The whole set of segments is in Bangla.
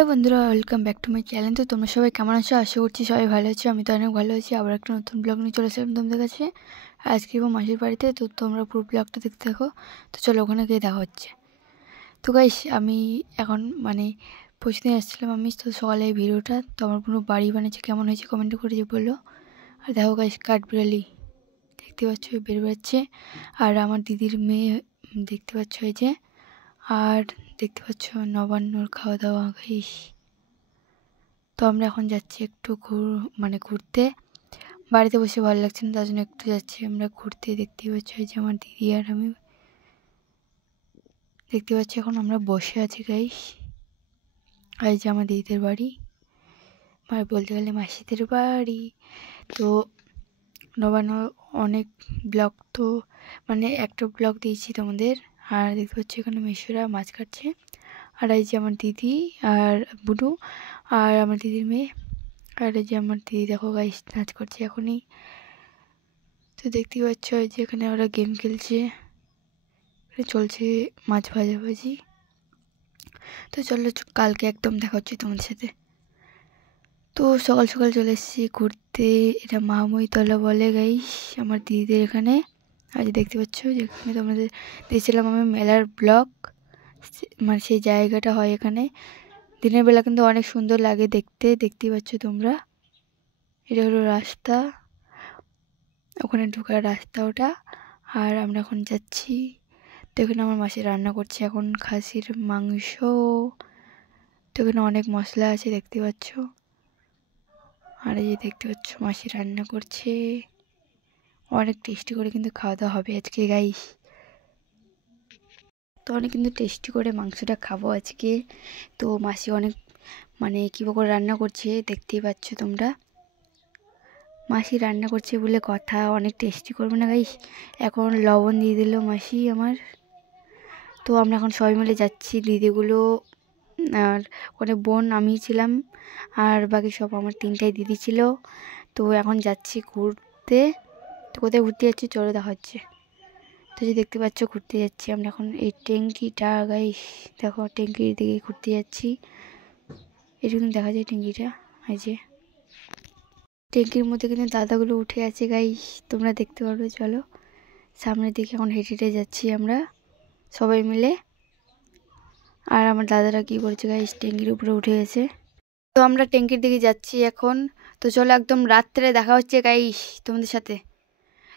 হ্যালো বন্ধুরা, welcome back to my channel. তো তোমরা সবাই কেমন আছো? আশা করছি সবাই ভালো আছো। আমি তো অনেক ভালো আছি। আবার একটা নতুন ব্লগ নিয়ে চলে আসলাম তোমাদের কাছে। আজকে যাবো মাসির বাড়িতে, তো তোমরা পুরো ব্লগটা দেখতে থাকো। তো চলো ওখানে গিয়ে দেখা হচ্ছে। তো গাইস, আমি এখন প্রতিদিন আসছিলাম আমি, তো সকালে এই ভিডিওটা তো আমার কোনো বাড়ি বানিয়েছে কেমন হয়েছে কমেন্ট করে যে বললো। আর দেখো গাইস, কাঠবিড়ালি দেখতে পাচ্ছ বের বেড়াচ্ছে। আর আমার দিদির মেয়ে দেখতে পাচ্ছ এই যে। আর দেখতে পাচ্ছ নবান্নর খাওয়া দাওয়া গাইস। তো আমরা এখন যাচ্ছি একটু ঘুরতে। বাড়িতে বসে ভালো লাগছে না, তার জন্য একটু যাচ্ছি আমরা ঘুরতে। দেখতেই পাচ্ছি যে আমার দিদি আর আমি দেখতে পাচ্ছি এখন আমরা বসে আছি গাইস। আর যে আমার দিদিদের বাড়ি, বলতে গেলে মাসিদের বাড়ি। তো নবান্ন অনেক ব্লগ, তো একটা ব্লগ দিয়েছি তোমাদের। আর দেখতে পাচ্ছি এখানে মেশুরা মাছ কাটছে। আর এই যে আমার দিদি আর বুডু আর আমার দিদির মেয়ে। আর এই যে আমার দিদি দেখো গাইস নাচ করছে এখনই। তো দেখতেই পাচ্ছ যে এখানে ওরা গেম খেলছে, চলছে মাছ ভাজাভাজি। তো চলো কালকে একদম দেখা হচ্ছে তোমাদের সাথে। তো সকাল সকাল চলে এসেছি ঘুরতে। এটা মামইতলা বলে গাইস আমার দিদিদের এখানে। আজ দেখতে পাচ্ছ যেখানে তোমাদের দিয়েছিলাম আমি মেলার ব্লগ, সেই জায়গাটা হয় এখানে। দিনের বেলা কিন্তু অনেক সুন্দর লাগে দেখতে। দেখতেই পাচ্ছ তোমরা, এটা হলো রাস্তা, ওখানে ঢোকার রাস্তা ওটা। আর আমরা এখন যাচ্ছি। তো এখানে আমার মাসি রান্না করছে এখন খাসির মাংস। তো এখানে অনেক মশলা আছে দেখতে পাচ্ছ। আর এই যে দেখতে পাচ্ছ মাসি রান্না করছে, অনেক টেস্টি করে কিন্তু খাওয়া দাওয়া হবে আজকে গাইস। তো অনেক কিন্তু টেস্টি করে মাংসটা খাবো আজকে। তো মাসি অনেক কীভাবে করে রান্না করছে দেখতেই পাচ্ছ তোমরা। মাসি রান্না করছে বলে কথা, অনেক টেস্টি করবে না গাইস। এখন লবণ দিয়ে দিল মাসি আমার। তো আমরা এখন সবাই মিলে যাচ্ছি, দিদিগুলো আর ওখানে বোন আমি ছিলাম, আর বাকি সব আমার 3টাই দিদি ছিল। তো এখন যাচ্ছি ঘুরতে। তো কোথায় ঘুরতে যাচ্ছি চলো দেখা হচ্ছে। তো যে দেখতে পাচ্ছ ঘুরতে যাচ্ছি আমরা এখন এই ট্যাঙ্কিটা গাইস, দেখো ট্যাঙ্কির দিকে ঘুরতে যাচ্ছি। এরকম দেখা যায় ট্যাঙ্কিটা, এই যে ট্যাঙ্কির মধ্যে কিন্তু দাদাগুলো উঠে আছে গাইস, তোমরা দেখতে পারবে। চলো সামনের দিকে এখন হেঁটে হেঁটে যাচ্ছি আমরা সবাই মিলে। আর আমার দাদারা কি করছে গাইস, ট্যাঙ্কির উপরে উঠে গেছে। তো আমরা ট্যাঙ্কির দিকে যাচ্ছি এখন। তো চলো একদম রাত্রে দেখা হচ্ছে গাইস তোমাদের সাথে।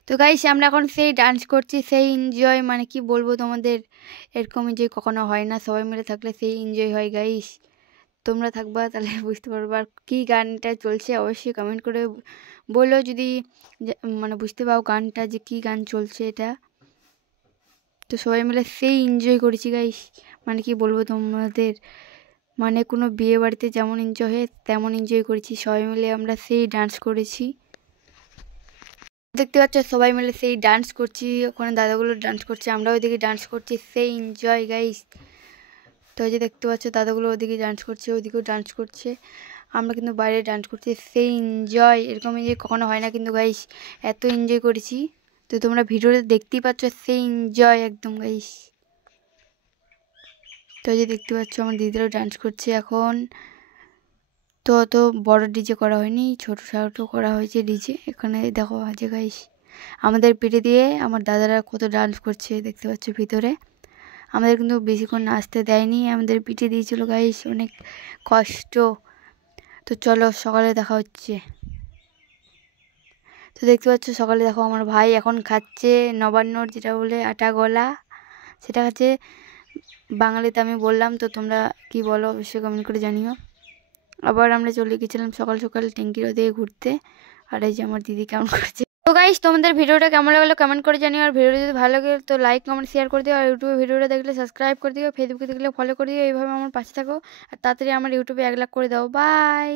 তো গাইস আমরা এখন সেই ডান্স করছি, সেই এনজয় কি বলবো তোমাদের, এরকম এনজয় কখনো হয় না। সবাই মিলে থাকলে সেই এনজয় হয় গাইস। তোমরা থাকবা তাহলে বুঝতে পারবা। আর কী গানটা চলছে অবশ্যই কমেন্ট করে বলো যদি বুঝতে পাও গানটা যে কী গান চলছে এটা। তো সবাই মিলে সেই এনজয় করেছি গাইস, কি বলবো তোমাদের, কোনো বিয়ে বাড়িতে যেমন এনজয় হয় তেমন এনজয় করেছি। সবাই মিলে আমরা সেই ডান্স করেছি, দেখতে পাচ্ছ সবাই মিলে সেই ডান্স করছি। ওখানে দাদাগুলো ডান্স করছে, আমরা ওইদিকে ডান্স করছি, সেই এনজয় গাইস। তো ওই যে দেখতে পাচ্ছ দাদাগুলো ওদিকে ডান্স করছে, ওইদিকেও ডান্স করছে, আমরা কিন্তু বাইরে ডান্স করছি, সেই এনজয় এরকম এনজয় কখনো হয় না কিন্তু গাইস, এত এনজয় করেছি। তো তোমরা ভিডিওতে দেখতেই পাচ্ছ সেই এনজয় একদম গাইস। তো যে দেখতে পাচ্ছ আমার দিদিরাও ডান্স করছে এখন। তো অত বড় ডিজে করা হয়নি, ছোটো ছোটো করা হয়েছে ডিজে। এখানে দেখো আছে গাইস আমাদের পিঠে দিয়ে আমার দাদারা কত ডান্স করছে দেখতে পাচ্ছ ভিতরে। আমাদের কিন্তু বেশিক্ষণ নাচতে দেয়নি, আমাদের পিঠে দিয়েছিল গাইস, অনেক কষ্ট। তো চলো সকালে দেখা হচ্ছে। তো দেখতে পাচ্ছ সকালে দেখো আমার ভাই এখন খাচ্ছে নবান্নর যেটা বলে আটা গলা, সেটা খাচ্ছে। বাঙালিতে আমি বললাম, তো তোমরা কি বলো অবশ্যই কমেন্ট করে জানিও। আবার আমরা চলে গেছিলাম সকাল সকাল ট্যাঙ্কির ওদিকে ঘুরতে। আর এই যে আমার দিদি কেমন করছে। তো গাইস তোমাদের ভিডিওটা কেমন লাগলো কমেন্ট করে জানিও। আর ভিডিও যদি ভালো লাগে তো লাইক কমেন্ট শেয়ার করে দিও। আর ইউটিউবে ভিডিওটা দেখলে সাবস্ক্রাইব করে দিও, ফেসবুকে দেখলে ফলো করে দিও। এইভাবে আমার পাশে থাকো আর তাড়াতাড়ি আমার ইউটিউবে 1 লাখ করে দাও। বাই।